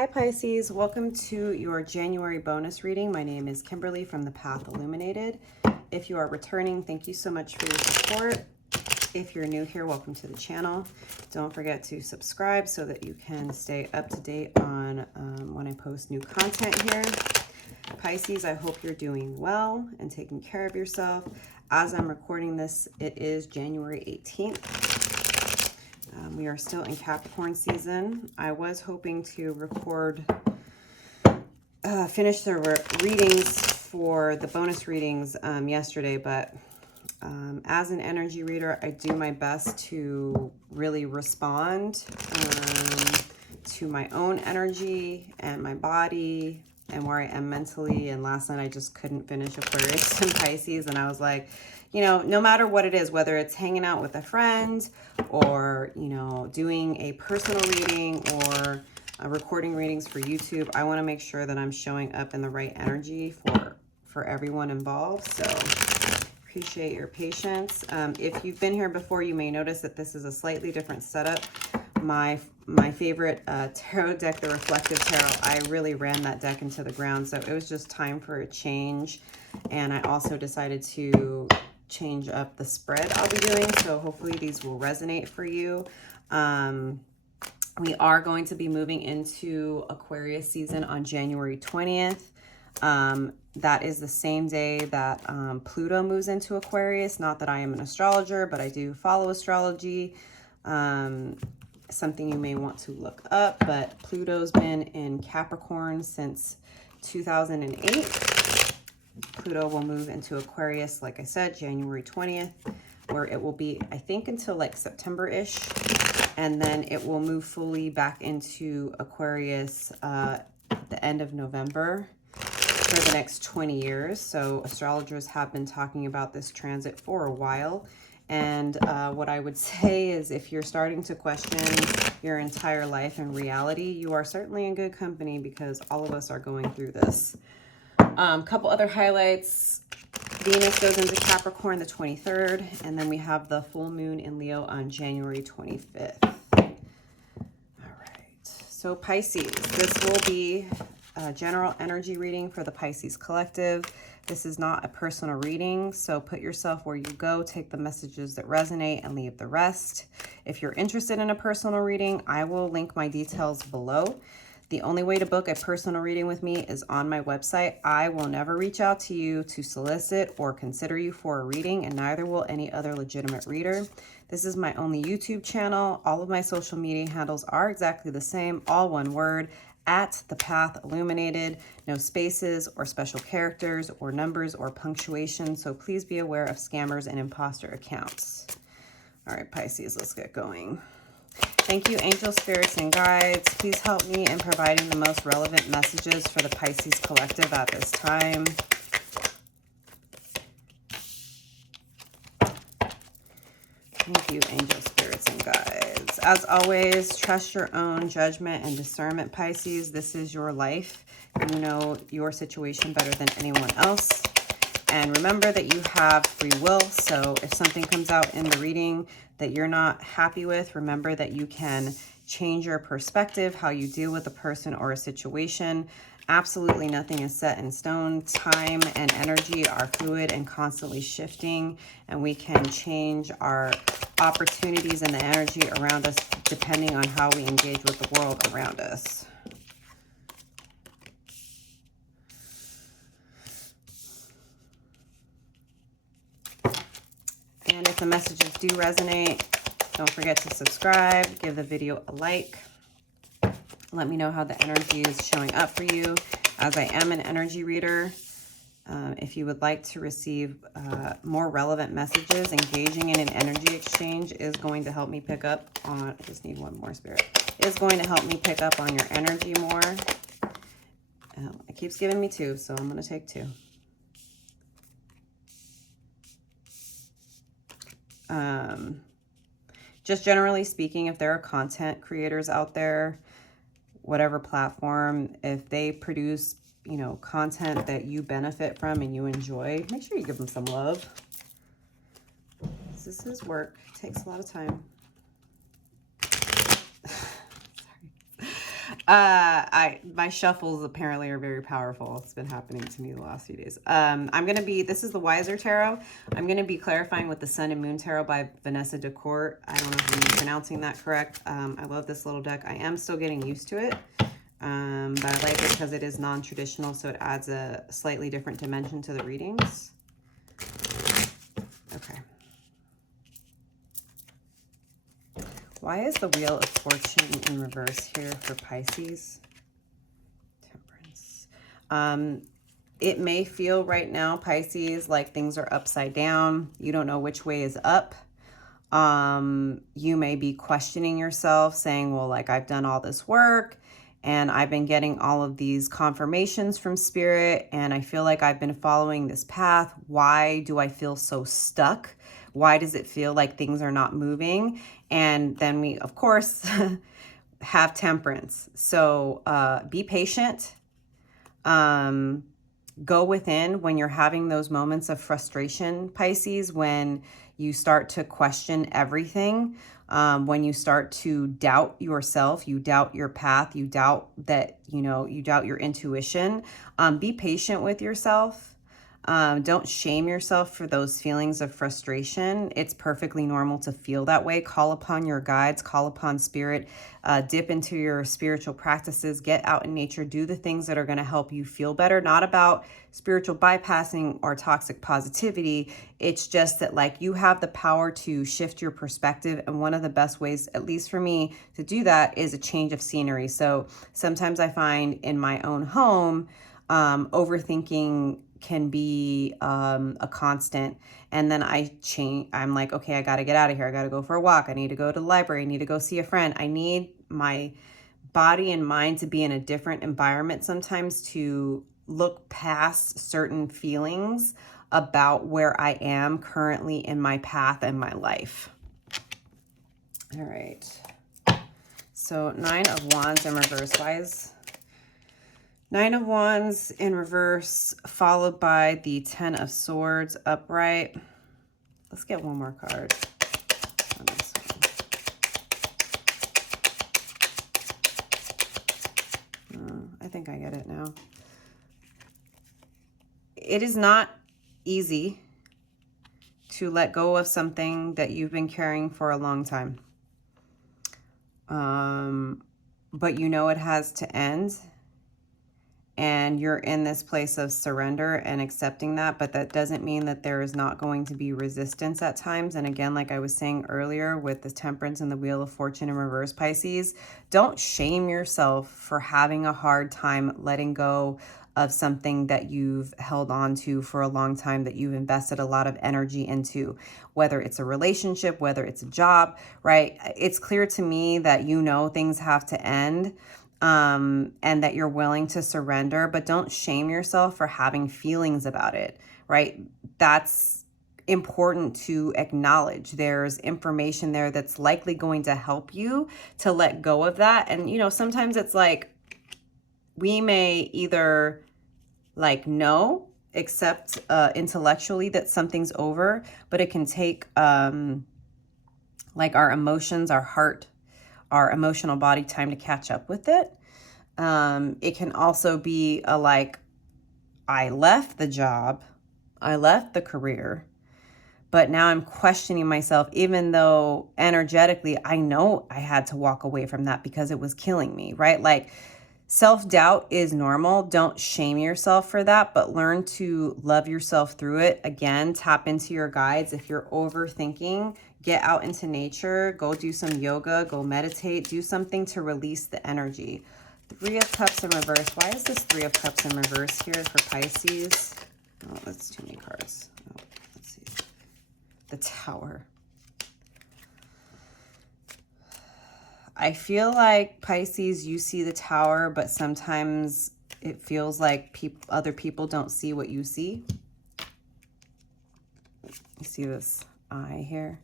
Hi Pisces, welcome to your January bonus reading. My name is Kimberly from the Path Illuminated. If you are returning, thank you so much for your support. If you're new here, welcome to the channel. Don't forget to subscribe so that you can stay up to date on when I post new content here. Pisces, I hope you're doing well and taking care of yourself. As I'm recording this, it is January 18th. We are still in Capricorn season. I was hoping to finish the readings for the bonus readings yesterday, but as an energy reader, I do my best to really respond to my own energy and my body and where I am mentally. And last night I just couldn't finish Aquarius and Pisces, and I was like, you know, no matter what it is, whether it's hanging out with a friend or, you know, doing a personal reading or recording readings for YouTube, I want to make sure that I'm showing up in the right energy for everyone involved. So appreciate your patience. If you've been here before, you may notice that this is a slightly different setup. My favorite tarot deck, the Reflective Tarot, I really ran that deck into the ground, so it was just time for a change. And I also decided to change up the spread I'll be doing, so hopefully these will resonate for you. We are going to be moving into Aquarius season on January 20th. That is the same day that Pluto moves into Aquarius. Not that I am an astrologer, but I do follow astrology. Something you may want to look up, but Pluto's been in Capricorn since 2008. Pluto will move into Aquarius, like I said, January 20th, where it will be, I think, until like September-ish. And then it will move fully back into Aquarius the end of November for the next 20 years. So astrologers have been talking about this transit for a while. And what I would say is, if you're starting to question your entire life and reality, you are certainly in good company, because all of us are going through this. Couple other highlights. Venus goes into Capricorn the 23rd, and then we have the full moon in Leo on January 25th. All right. So Pisces, this will be a general energy reading for the Pisces collective. This is not a personal reading, so put yourself where you go, take the messages that resonate and leave the rest. If you're interested in a personal reading, I will link my details below. The only way to book a personal reading with me is on my website. I will never reach out to you to solicit or consider you for a reading, and neither will any other legitimate reader. This is my only YouTube channel. All of my social media handles are exactly the same, all one word, at the Path Illuminated. No spaces or special characters or numbers or punctuation, so please be aware of scammers and imposter accounts. All right, Pisces, let's get going. Thank you, angel spirits and guides. Please help me in providing the most relevant messages for the Pisces collective at this time. Thank you, angel spirits and guides. As always, trust your own judgment and discernment, Pisces. This is your life. You know your situation better than anyone else. And remember that you have free will. So if something comes out in the reading that you're not happy with, remember that you can change your perspective, how you deal with a person or a situation. Absolutely nothing is set in stone. Time and energy are fluid and constantly shifting, and we can change our opportunities and the energy around us depending on how we engage with the world around us. And if the messages do resonate, don't forget to subscribe, give the video a like. Let me know how the energy is showing up for you, as I am an energy reader. If you would like to receive more relevant messages, engaging in an energy exchange is going to help me pick up on, I just need one more spirit, is going to help me pick up on your energy more. It keeps giving me two, so I'm going to take two. Just generally speaking, if there are content creators out there, whatever platform, if they produce, you know, content that you benefit from and you enjoy, make sure you give them some love. This is work. It takes a lot of time. My shuffles apparently are very powerful. It's been happening to me the last few days. This is the Wiser Tarot. I'm going to be clarifying with the Sun and Moon Tarot by Vanessa DeCourt. I don't know if I'm pronouncing that correct. I love this little deck. I am still getting used to it. But I like it because it is non-traditional, so it adds a slightly different dimension to the readings. Okay. Why is the Wheel of Fortune in reverse here for Pisces? Temperance. It may feel right now, Pisces, like things are upside down. You don't know which way is up. You may be questioning yourself, saying, well, like, I've done all this work and I've been getting all of these confirmations from Spirit, and I feel like I've been following this path. Why do I feel so stuck? Why does it feel like things are not moving? And then we, of course, have Temperance. So be patient. Go within when you're having those moments of frustration, Pisces, when you start to question everything, when you start to doubt yourself, you doubt your path, you doubt that, you doubt your intuition. Be patient with yourself. Don't shame yourself for those feelings of frustration. It's perfectly normal to feel that way. Call upon your guides, call upon Spirit, dip into your spiritual practices, get out in nature, do the things that are going to help you feel better. Not about spiritual bypassing or toxic positivity. It's just that, like, you have the power to shift your perspective. And one of the best ways, at least for me, to do that is a change of scenery. So sometimes I find in my own home, overthinking can be a constant, and then I'm like, okay, I got to get out of here. I got to go for a walk. I need to go to the library. I need to go see a friend. I need my body and mind to be in a different environment sometimes to look past certain feelings about where I am currently in my path and my life. All right, so 9 of Wands in reverse. Why is 9 of Wands in reverse, followed by the 10 of Swords upright? Let's get one more card on this one. I think I get it now. It is not easy to let go of something that you've been carrying for a long time. But you know it has to end. And you're in this place of surrender and accepting that, but that doesn't mean that there is not going to be resistance at times. And again, like I was saying earlier with the Temperance and the Wheel of Fortune in reverse, Pisces, don't shame yourself for having a hard time letting go of something that you've held on to for a long time, that you've invested a lot of energy into, whether it's a relationship, whether it's a job, right? It's clear to me that things have to end. And that you're willing to surrender, but don't shame yourself for having feelings about it, right? That's important to acknowledge. There's information there that's likely going to help you to let go of that. And, sometimes it's like, we may either accept intellectually that something's over, but it can take our emotions, our heart, our emotional body time to catch up with it. It can also be I left the job, I left the career, but now I'm questioning myself, even though energetically I know I had to walk away from that because it was killing me, right? Self-doubt is normal. Don't shame yourself for that, but learn to love yourself through it. Again, tap into your guides. If you're overthinking, get out into nature, go do some yoga, go meditate, do something to release the energy. 3 of Cups in reverse. Why is this 3 of Cups in reverse here for Pisces? Oh, that's too many cards. Oh, let's see. The Tower. I feel like, Pisces, you see the Tower, but sometimes it feels like other people don't see what you see. You see this eye here?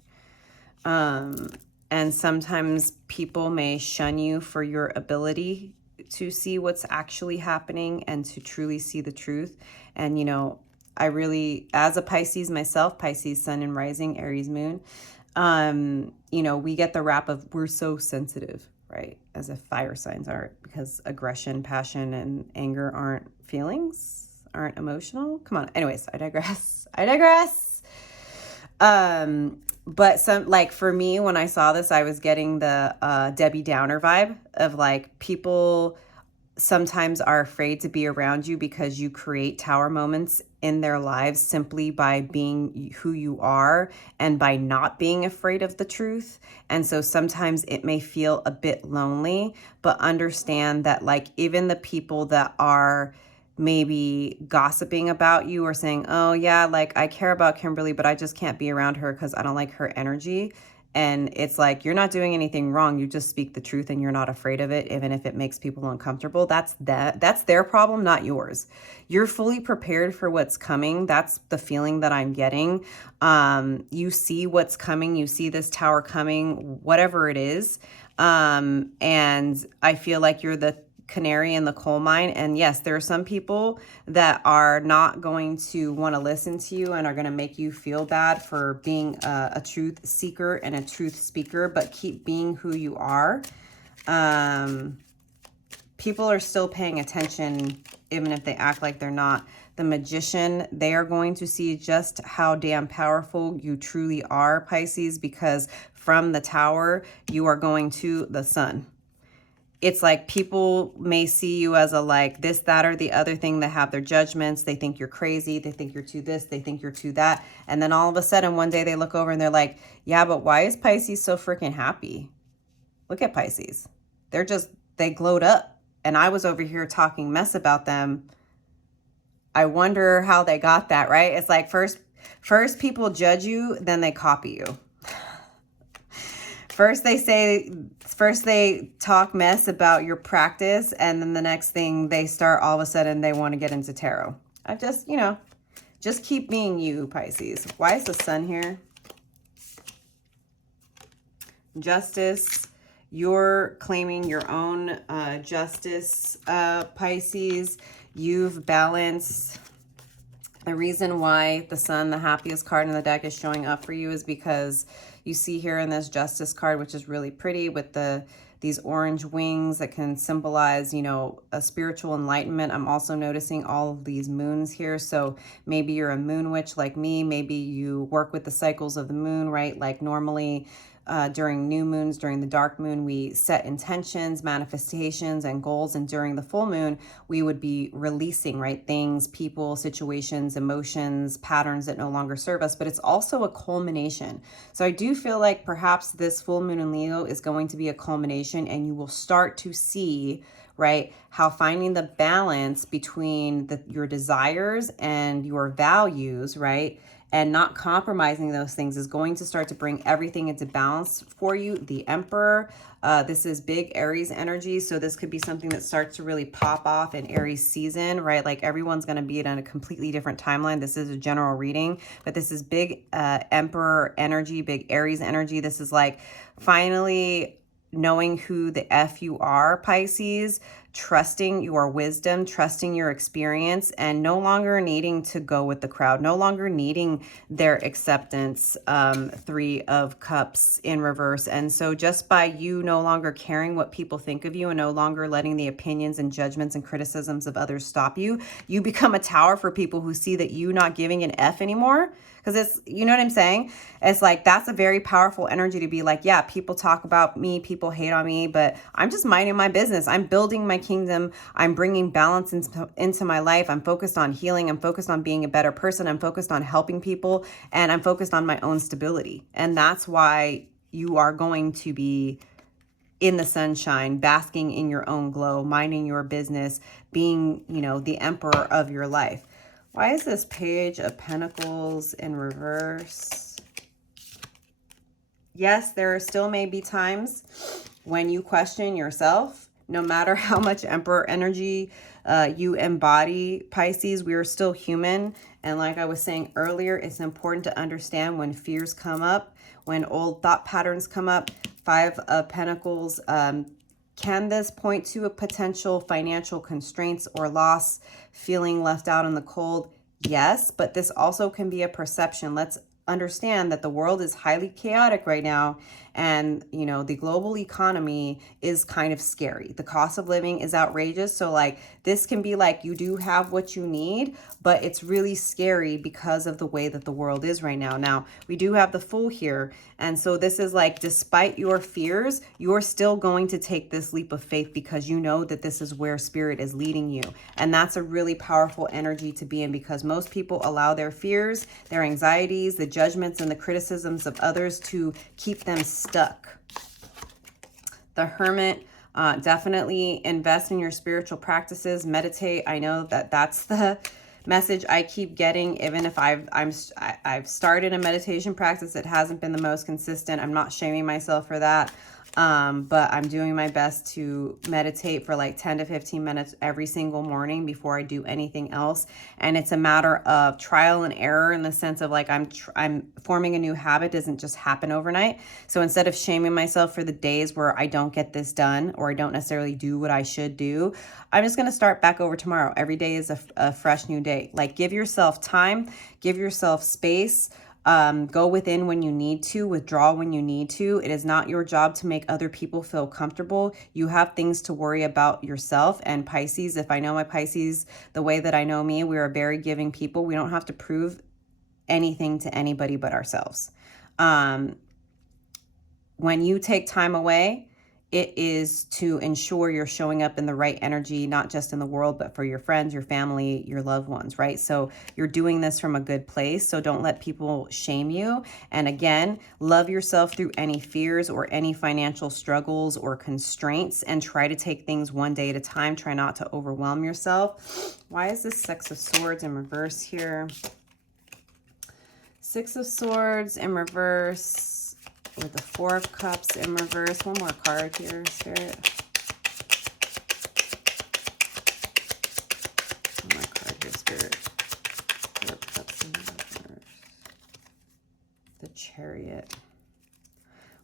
And sometimes people may shun you for your ability to see what's actually happening and to truly see the truth. And, I really, as a Pisces myself, Pisces Sun and Rising, Aries Moon, we get the rap of we're so sensitive, right? As if fire signs aren't, because aggression, passion, and anger aren't feelings, aren't emotional. Come on. Anyways, I digress. But some, like, for me, when I saw this, I was getting the Debbie Downer vibe of like, people sometimes are afraid to be around you because you create tower moments in their lives simply by being who you are and by not being afraid of the truth. And so sometimes it may feel a bit lonely, but understand that, like, even the people that are maybe gossiping about you or saying, oh yeah, like, I care about Kimberly, but I just can't be around her because I don't like her energy. And it's like, you're not doing anything wrong. You just speak the truth and you're not afraid of it, even if it makes people uncomfortable. That's their problem, not yours. You're fully prepared for what's coming. That's the feeling that I'm getting. You see what's coming. You see this tower coming, whatever it is. And I feel like you're the canary in the coal mine. And yes, there are some people that are not going to want to listen to you and are going to make you feel bad for being a truth seeker and a truth speaker, but keep being who you are. People are still paying attention, even if they act like they're not. The Magician, they are going to see just how damn powerful you truly are, Pisces, because from the Tower, you are going to the Sun. It's like, people may see you as a, like, this, that, or the other thing. They have their judgments. They think you're crazy. They think you're too this. They think you're too that. And then all of a sudden, one day they look over and they're like, yeah, but why is Pisces so freaking happy? Look at Pisces. They glowed up. And I was over here talking mess about them. I wonder how they got that, right? It's like, first people judge you, then they copy you. First they talk mess about your practice, and then the next thing they start, all of a sudden they want to get into tarot. I just, just keep being you, Pisces. Why is the Sun here? Justice. You're claiming your own justice, Pisces. You've balanced. The reason why the Sun, the happiest card in the deck, is showing up for you is because you see here in this Justice card, which is really pretty, with these orange wings that can symbolize, a spiritual enlightenment. I'm also noticing all of these moons here. So maybe you're a moon witch like me. Maybe you work with the cycles of the moon, right? Like, normally during new moons, during the dark moon, we set intentions, manifestations, and goals. And during the full moon, we would be releasing, right? Things, people, situations, emotions, patterns that no longer serve us. But it's also a culmination. So I do feel like perhaps this full moon in Leo is going to be a culmination, and you will start to see, right, how finding the balance between your desires and your values, right, and not compromising those things, is going to start to bring everything into balance for you. The Emperor, this is big Aries energy. So this could be something that starts to really pop off in Aries season, right? Like, everyone's going to be on a completely different timeline. This is a general reading, but this is big Emperor energy, big Aries energy. This is like finally knowing who the F you are, Pisces, trusting your wisdom, trusting your experience, and no longer needing to go with the crowd, no longer needing their acceptance. Three of Cups in reverse. And so just by you no longer caring what people think of you and no longer letting the opinions and judgments and criticisms of others stop you, you become a tower for people who see that you not giving an F anymore. Because it's, you know what I'm saying? It's like, that's a very powerful energy to be like, yeah, people talk about me, people hate on me, but I'm just minding my business. I'm building my kingdom. I'm bringing balance into my life. I'm focused on healing. I'm focused on being a better person. I'm focused on helping people, and I'm focused on my own stability. And that's why you are going to be in the sunshine, basking in your own glow, minding your business, being, the emperor of your life. Why is this Page of Pentacles in reverse? Yes, there still may be times when you question yourself. No matter how much Emperor energy you embody, Pisces, we are still human. And like I was saying earlier, it's important to understand when fears come up, when old thought patterns come up. Five of Pentacles. Can this point to a potential financial constraints or loss, feeling left out in the cold? Yes, but this also can be a perception. Let's understand that the world is highly chaotic right now, And, you know, the global economy is kind of scary. The cost of living is outrageous. So like this can be like, you do have what you need, but it's really scary because of the way that the world is right now. Now, we do have the Fool here. And so this is like, despite your fears, you're still going to take this leap of faith because you know that this is where spirit is leading you. And that's a really powerful energy to be in, because most people allow their fears, their anxieties, the judgments, and the criticisms of others to keep them stuck. The Hermit, definitely invest in your spiritual practices, meditate. I know that that's the message I keep getting, even if I've started a meditation practice. It hasn't been the most consistent. I'm not shaming myself for that. But I'm doing my best to meditate for like 10 to 15 minutes every single morning before I do anything else. And it's a matter of trial and error, in the sense of like, I'm forming a new habit. It doesn't just happen overnight. So instead of shaming myself for the days where I don't get this done, or I don't necessarily do what I should do, I'm just going to start back over tomorrow. Every day is a fresh new day. Like, give yourself time, give yourself space. Go within when you need to, withdraw when you need to. It is not your job to make other people feel comfortable. You have things to worry about yourself. And Pisces, if I know my Pisces the way that I know me, we are very giving people. We don't have to prove anything to anybody but ourselves. When you take time away, it is to ensure you're showing up in the right energy, not just in the world, but for your friends, your family, your loved ones, right? So you're doing this from a good place. So don't let people shame you. And again, love yourself through any fears or any financial struggles or constraints, and try to take things one day at a time. Try not to overwhelm yourself. Why is this Six of Swords in reverse here? Six of Swords in reverse, with the Four of Cups in reverse. One more card here, Spirit. One more card here, Spirit. Four of Cups in reverse. The Chariot.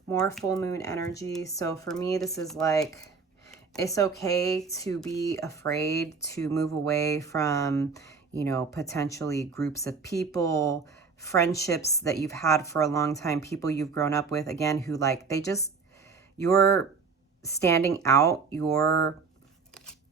More full moon energy. So for me, this is like, it's okay to be afraid to move away from, you know, potentially groups of people, friendships that you've had for a long time, people you've grown up with, again, who like, you're standing out, you're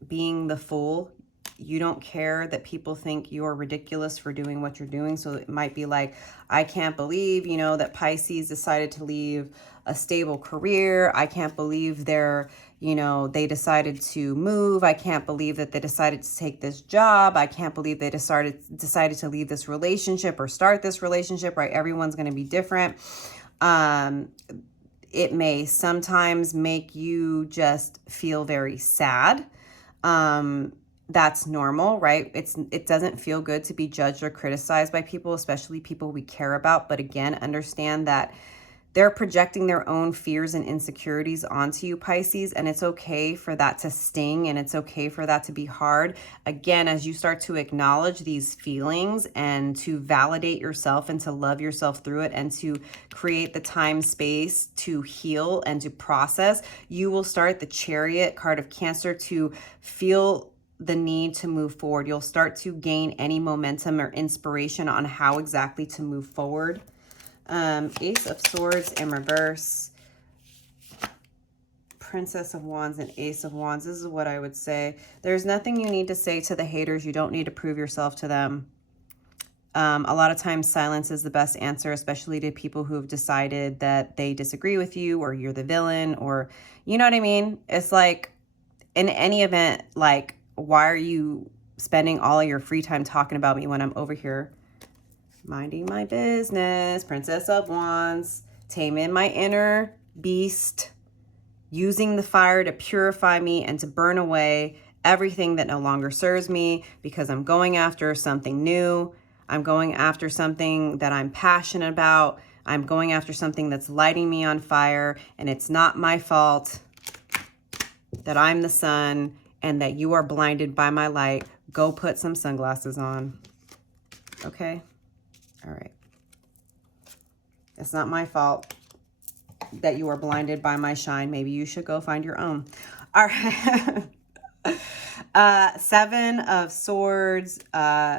being the fool. You don't care that people think you're ridiculous for doing what you're doing. So it might be like, I can't believe, you know, that Pisces decided to leave a stable career. I can't believe they decided to move. I can't believe that they decided to take this job. I can't believe they decided to leave this relationship or start this relationship, right? Everyone's going to be different. It may sometimes make you just feel very sad. That's normal, right? It doesn't feel good to be judged or criticized by people, especially people we care about. But again, understand that they're projecting their own fears and insecurities onto you, Pisces, and it's okay for that to sting, and it's okay for that to be hard. Again, as you start to acknowledge these feelings and to validate yourself and to love yourself through it and to create the time space to heal and to process, you will start, the Chariot card of Cancer, to feel the need to move forward. You'll start to gain any momentum or inspiration on how exactly to move forward. Ace of Swords in reverse, Princess of Wands and Ace of Wands. This is what I would say. There's nothing you need to say to the haters. You don't need to prove yourself to them. A lot of times silence is the best answer, especially to people who have decided that they disagree with you, or you're the villain, or, you know what I mean? It's like, in any event, like, why are you spending all of your free time talking about me when I'm over here minding my business? Princess of Wands, taming my inner beast, using the fire to purify me and to burn away everything that no longer serves me, because I'm going after something new. I'm going after something that I'm passionate about. I'm going after something that's lighting me on fire, and it's not my fault that I'm the sun and that you are blinded by my light. Go put some sunglasses on. Okay? All right. It's not my fault that you are blinded by my shine. Maybe you should go find your own. All right. Seven of Swords.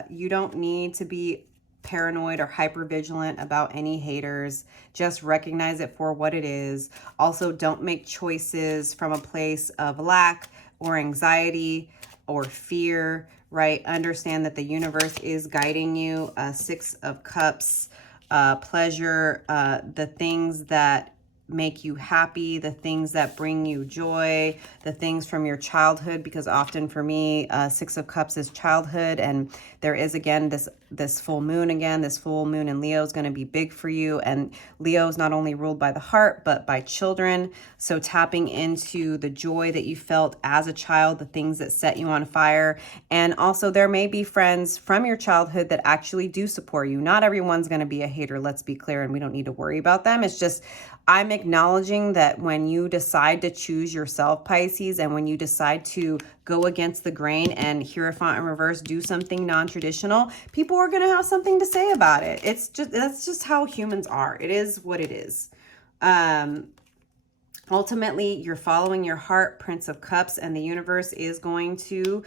You don't need to be paranoid or hypervigilant about any haters. Just recognize it for what it is. Also, don't make choices from a place of lack or anxiety or fear, right? Understand that the universe is guiding you. Six of Cups, pleasure, the things that make you happy, the things that bring you joy, the things from your childhood, because often for me, Six of Cups is childhood, and there is again this full moon this full moon in Leo is going to be big for you, and Leo is not only ruled by the heart but by children. So tapping into the joy that you felt as a child, the things that set you on fire. And also there may be friends from your childhood that actually do support you. Not everyone's going to be a hater, let's be clear, and we don't need to worry about them. It's just I'm acknowledging that when you decide to choose yourself, Pisces, and when you decide to go against the grain and Hierophant in reverse, do something non-traditional, people are going to have something to say about it. That's just how humans are. It is what it is. Ultimately, you're following your heart, Prince of Cups, and the universe is going to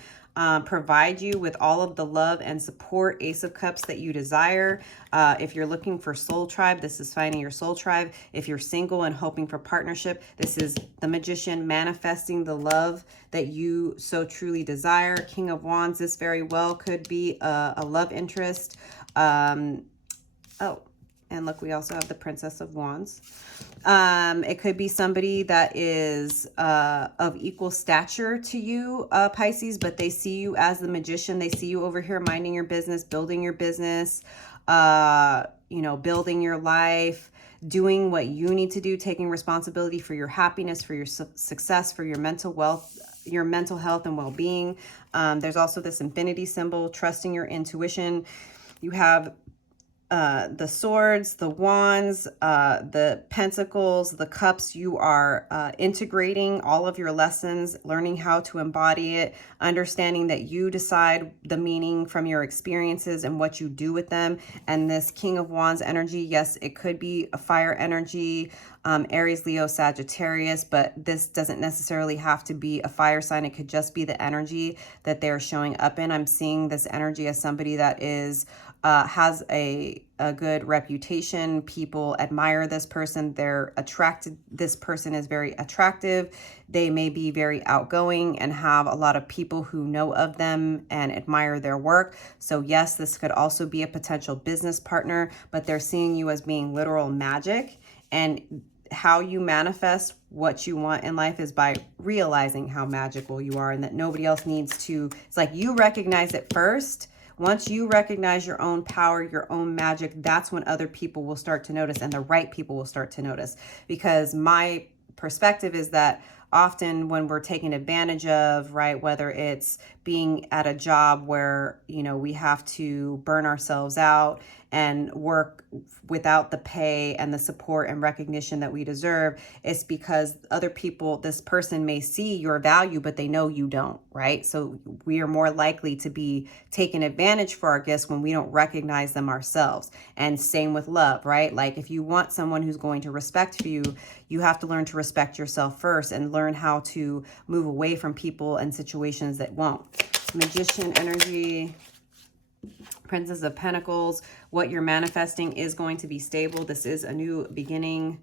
provide you with all of the love and support, Ace of Cups, that you desire. If you're looking for soul tribe, this is finding your soul tribe. If you're single and hoping for partnership, this is the Magician manifesting the love that you so truly desire. King of Wands, this very well could be a love interest. Oh, and look, we also have the Princess of Wands. It could be somebody that is of equal stature to you, Pisces, but they see you as the Magician. They see you over here minding your business, building your business, building your life, doing what you need to do, taking responsibility for your happiness, for your success, for your mental wealth, your mental health and well-being. There's also this infinity symbol, trusting your intuition. You have the swords, the wands, the pentacles, the cups. You are integrating all of your lessons, learning how to embody it, understanding that you decide the meaning from your experiences and what you do with them. And this King of Wands energy, yes, it could be a fire energy, Aries, Leo, Sagittarius, but this doesn't necessarily have to be a fire sign. It could just be the energy that they're showing up in. I'm seeing this energy as somebody that is has a good reputation. People admire this person. They're attracted. This person is very attractive. They may be very outgoing and have a lot of people who know of them and admire their work. So yes, this could also be a potential business partner, but they're seeing you as being literal magic. And how you manifest what you want in life is by realizing how magical you are, and that nobody else needs to. It's like you recognize it first. Once you recognize your own power, your own magic, that's when other people will start to notice, and the right people will start to notice. Because my perspective is that often when we're taken advantage of, right, whether it's being at a job where, we have to burn ourselves out and work without the pay and the support and recognition that we deserve, it's because other people, this person may see your value, but they know you don't, right? So we are more likely to be taken advantage for our gifts when we don't recognize them ourselves. And same with love, right? Like if you want someone who's going to respect you, you have to learn to respect yourself first and learn how to move away from people and situations that won't. Magician energy, Princess of Pentacles, what you're manifesting is going to be stable. This is a new beginning.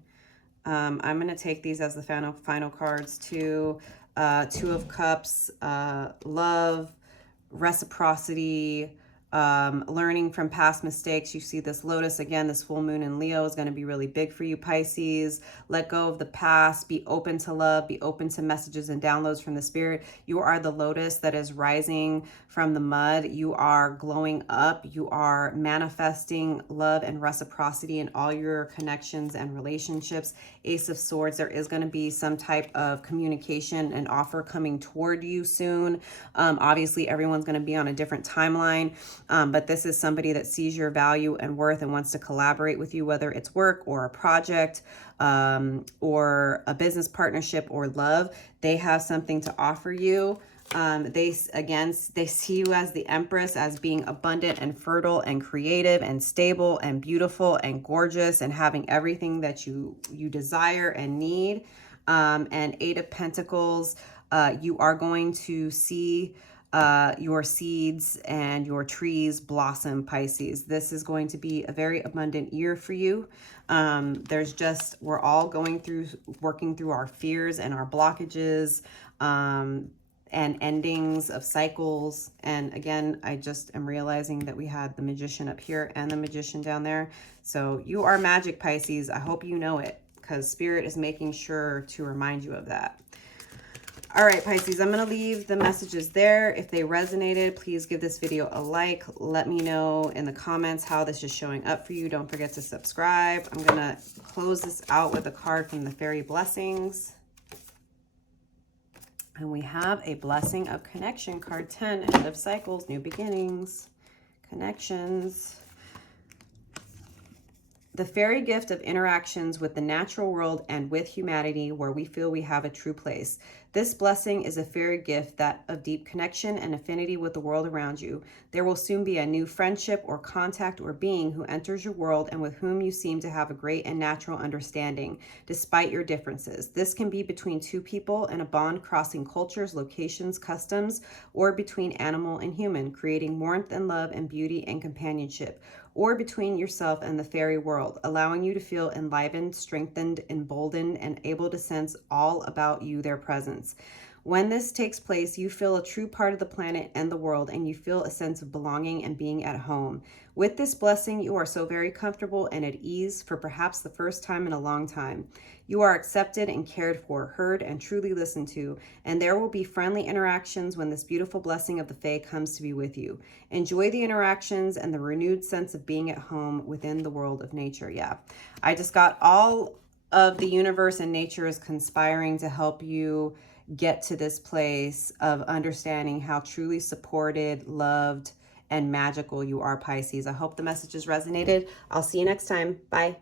I'm going to take these as the final cards too. Two of Cups, love, reciprocity, learning from past mistakes. You see this Lotus again, this full moon in Leo is going to be really big for you, Pisces. Let go of the past, be open to love, be open to messages and downloads from the spirit. You are the Lotus that is rising from the mud. You are glowing up. You are manifesting love and reciprocity in all your connections and relationships. Ace of Swords, there is going to be some type of communication and offer coming toward you soon. Obviously, everyone's going to be on a different timeline. But this is somebody that sees your value and worth and wants to collaborate with you, whether it's work or a project or a business partnership or love. They have something to offer you. They see you as the Empress, as being abundant and fertile and creative and stable and beautiful and gorgeous and having everything that you desire and need. And Eight of Pentacles, you are going to see your seeds and your trees blossom, Pisces. This is going to be a very abundant year for you. We're all working through our fears and our blockages, and endings of cycles. And again, I just am realizing that we had the Magician up here and the Magician down there. So you are magic, Pisces. I hope you know it, because Spirit is making sure to remind you of that. All right, Pisces, I'm going to leave the messages there. If they resonated, please give this video a like. Let me know in the comments how this is showing up for you. Don't forget to subscribe. I'm going to close this out with a card from the Fairy Blessings. And we have a Blessing of Connection, card 10, End of Cycles, New Beginnings, Connections. The fairy gift of interactions with the natural world and with humanity, where we feel we have a true place. This blessing is a fairy gift of deep connection and affinity with the world around you. There will soon be a new friendship or contact or being who enters your world and with whom you seem to have a great and natural understanding, despite your differences. This can be between two people in a bond crossing cultures, locations, customs, or between animal and human, creating warmth and love and beauty and companionship, or between yourself and the fairy world, allowing you to feel enlivened, strengthened, emboldened, and able to sense all about you, their presence. When this takes place, you feel a true part of the planet and the world, and you feel a sense of belonging and being at home. With this blessing, you are so very comfortable and at ease for perhaps the first time in a long time. You are accepted and cared for, heard and truly listened to, and there will be friendly interactions when this beautiful blessing of the Fae comes to be with you. Enjoy the interactions and the renewed sense of being at home within the world of nature. Yeah, I just got all of the universe and nature is conspiring to help you get to this place of understanding how truly supported, loved, and magical you are, Pisces. I hope the messages resonated. I'll see you next time. Bye.